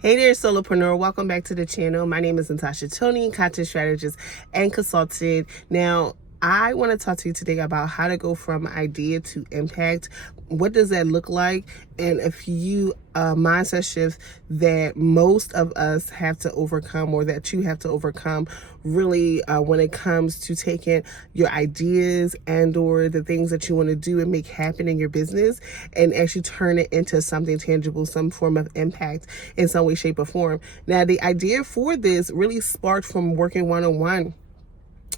Hey there, solopreneur. Welcome back to the channel. My name is Natasha Tony, content strategist and consultant. Now, I want to talk to you today about how to go from idea to impact. What does that look like? And a few mindset shifts that most of us have to overcome, or that you have to overcome, really, when it comes to taking your ideas and or the things that you want to do and make happen in your business and actually turn it into something tangible, some form of impact in some way, shape, or form. Now, the idea for this really sparked from working one-on-one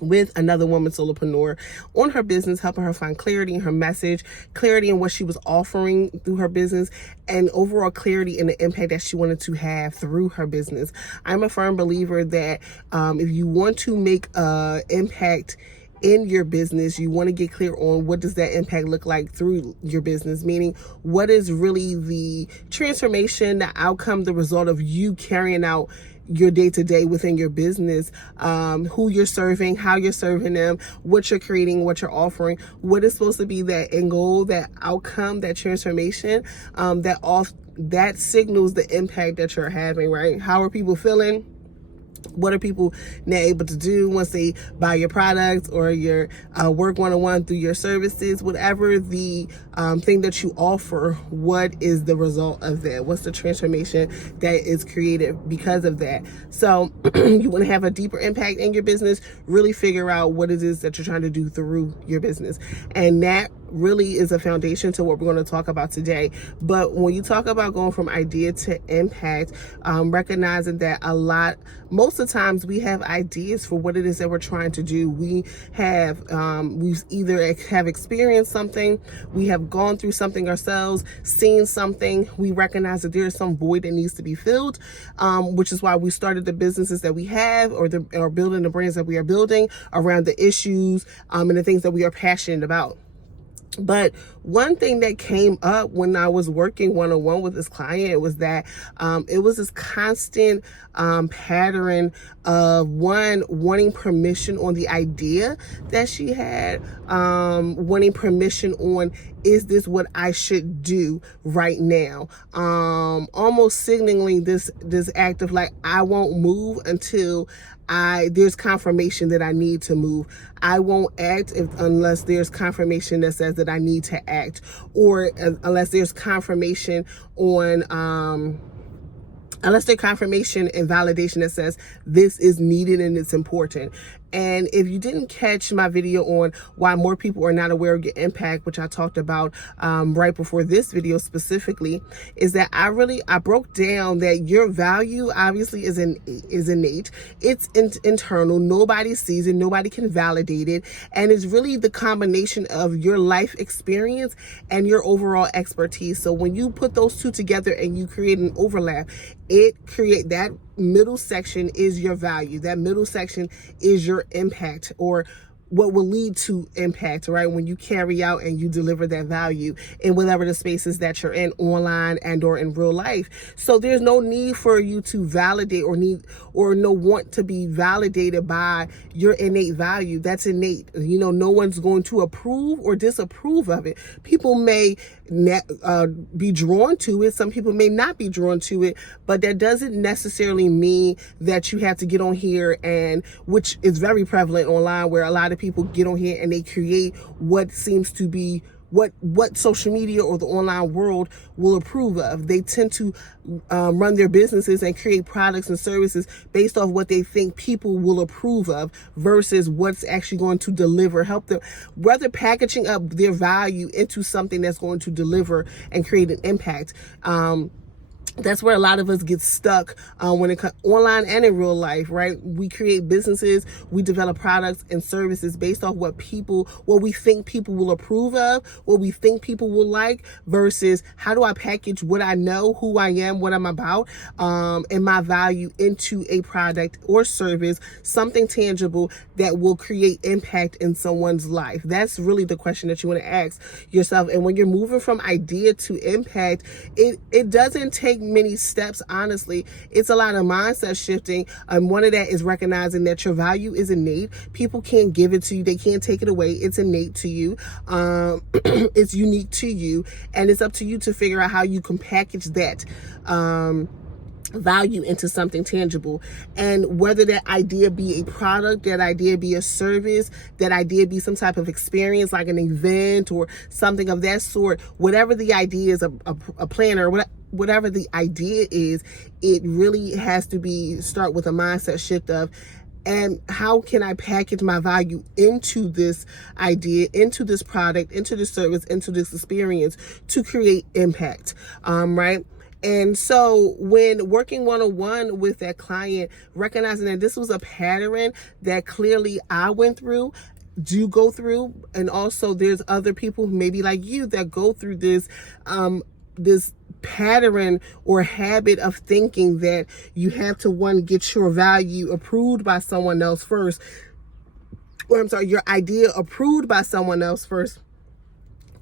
with another woman solopreneur on her business, helping her find clarity in her message, clarity in what she was offering through her business, and overall clarity in the impact that she wanted to have through her business. I'm a firm believer that if you want to make impact in your business, you want to get clear on what does that impact look like through your business, meaning what is really the transformation, the outcome, the result of you carrying out your day-to-day within your business, who you're serving, how you're serving them, what you're creating, what you're offering, what is supposed to be that end goal, that outcome, that transformation, that signals the impact that you're having, right? How are people feeling? What are people now able to do once they buy your products or your work one-on-one through your services? Whatever the thing that you offer, what is the result of that? What's the transformation that is created because of that? So you want to have a deeper impact in your business, really figure out what it is that you're trying to do through your business. And that really is a foundation to what we're going to talk about today. But when you talk about going from idea to impact, recognizing that most of the times we have ideas for what it is that we're trying to do. We have, we've either have experienced something, we have gone through something ourselves, seen something, we recognize that there is some void that needs to be filled, which is why we started the businesses that we have, or building the brands that we are building around the issues and the things that we are passionate about. But one thing that came up when I was working one-on-one with this client was that it was this constant pattern of wanting permission on the idea that she had, wanting permission on, is this what I should do right now? Almost signaling this act of like, I won't move until there's confirmation that I need to move. I won't act unless there's confirmation that says that I need to act, or unless there's confirmation on unless there's confirmation and validation that says this is needed and it's important. And if you didn't catch my video on why more people are not aware of your impact, which I talked about right before this video specifically, is that I broke down that your value obviously is innate. It's internal. Nobody sees it. Nobody can validate it. And it's really the combination of your life experience and your overall expertise. So when you put those two together and you create an overlap, that middle section is your value. That middle section is your impact, or what will lead to impact, right? When you carry out and you deliver that value in whatever the spaces that you're in, online and or in real life. So there's no need for you to validate or no want to be validated by your innate value. That's innate. No one's going to approve or disapprove of it. People may be drawn to it. Some people may not be drawn to it, but that doesn't necessarily mean that you have to get on here, and which is very prevalent online, where a lot of people get on here and they create what seems to be what social media or the online world will approve of. They tend to run their businesses and create products and services based off what they think people will approve of versus what's actually going to deliver, help them, rather packaging up their value into something that's going to deliver and create an impact. That's where a lot of us get stuck when it comes online and in real life, right? We create businesses, we develop products and services based off what we think people will approve of, what we think people will like, versus how do I package what I know, who I am, what I'm about, and my value into a product or service, something tangible that will create impact in someone's life. That's really the question that you want to ask yourself. And when you're moving from idea to impact, it doesn't take many steps, honestly. It's a lot of mindset shifting. One of that is recognizing that your value is innate. People can't give it to you. They can't take it away. It's innate to you. It's unique to you. And it's up to you to figure out how you can package that value into something tangible. And whether that idea be a product, that idea be a service, that idea be some type of experience like an event or something of that sort, whatever the idea is, a plan or whatever the idea is, it really has to be start with a mindset shift of, and how can I package my value into this idea, into this product, into this service, into this experience to create impact, right? And so when working one-on-one with that client, recognizing that this was a pattern that clearly I went through, do go through, and also there's other people maybe like you that go through this, this pattern or habit of thinking that you have to, one, get your value approved by someone else first, or your idea approved by someone else first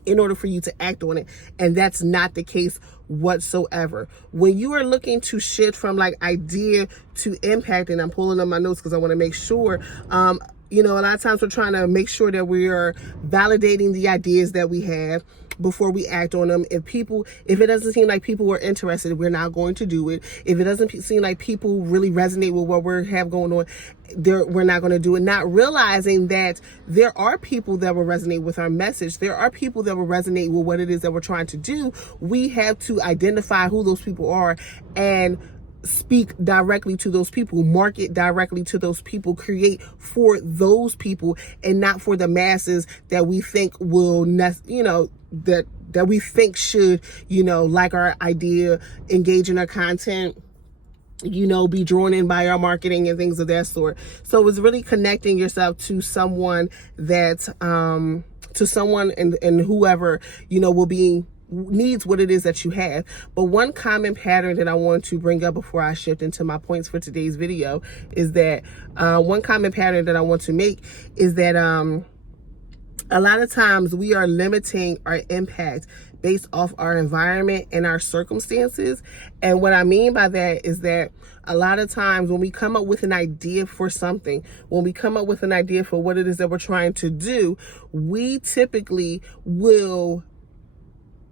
in order for you to act on it. And that's not the case whatsoever. When you are looking to shift from like idea to impact, and I'm pulling up my notes because I want to make sure, a lot of times we're trying to make sure that we are validating the ideas that we have before we act on them. If it doesn't seem like people are interested, we're not going to do it. If it doesn't seem like people really resonate with what we have going on, we're not going to do it. Not realizing that there are people that will resonate with our message. There are people that will resonate with what it is that we're trying to do. We have to identify who those people are and speak directly to those people, market directly to those people, create for those people, and not for the masses that we think will, that we think should, like our idea, engage in our content, be drawn in by our marketing and things of that sort. So it's really connecting yourself to someone that, and whoever, needs what it is that you have. But one common pattern that I want to bring up before I shift into my points for today's video is that one common pattern that I want to make is that a lot of times we are limiting our impact based off our environment and our circumstances. And what I mean by that is that a lot of times when we come up with an idea for something, when we come up with an idea for what it is that we're trying to do, we typically will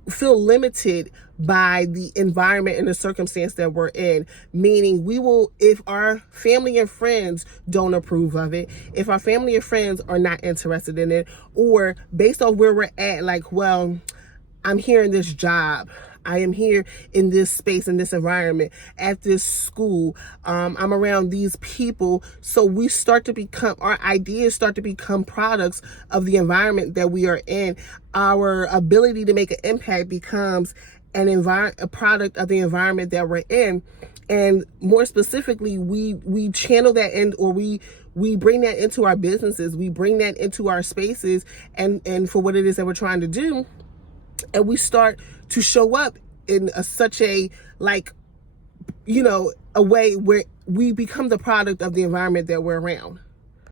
feel limited by the environment and the circumstance that we're in. Meaning we will, if our family and friends don't approve of it, if our family and friends are not interested in it, or based on where we're at, like, well, I'm here in this job, I am here in this space, in this environment, at this school, I'm around these people. So we our ideas start to become products of the environment that we are in. Our ability to make an impact becomes a product of the environment that we're in. And more specifically, we channel that in, or we bring that into our businesses, we bring that into our spaces and for what it is that we're trying to do. And we start to show up in such a way where we become the product of the environment that we're around.